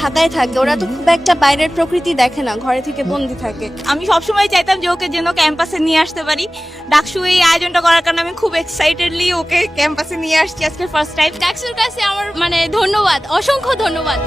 ঢাকায় থাকে, ওরা তো খুব একটা বাইরের প্রকৃতি দেখে না, ঘরে থেকে বন্দি থাকে। আমি সবসময় চাইতাম যে ওকে যেন ক্যাম্পাসে নিয়ে আসতে পারি। ডাকসু এই আয়োজনটা করার কারণে আমি খুব এক্সাইটেডলি ওকে ক্যাম্পাসে নিয়ে আসছি আজকে ফার্স্ট টাইম। ডাকসুর কাছে আমার ধন্যবাদ, অসংখ্য ধন্যবাদ।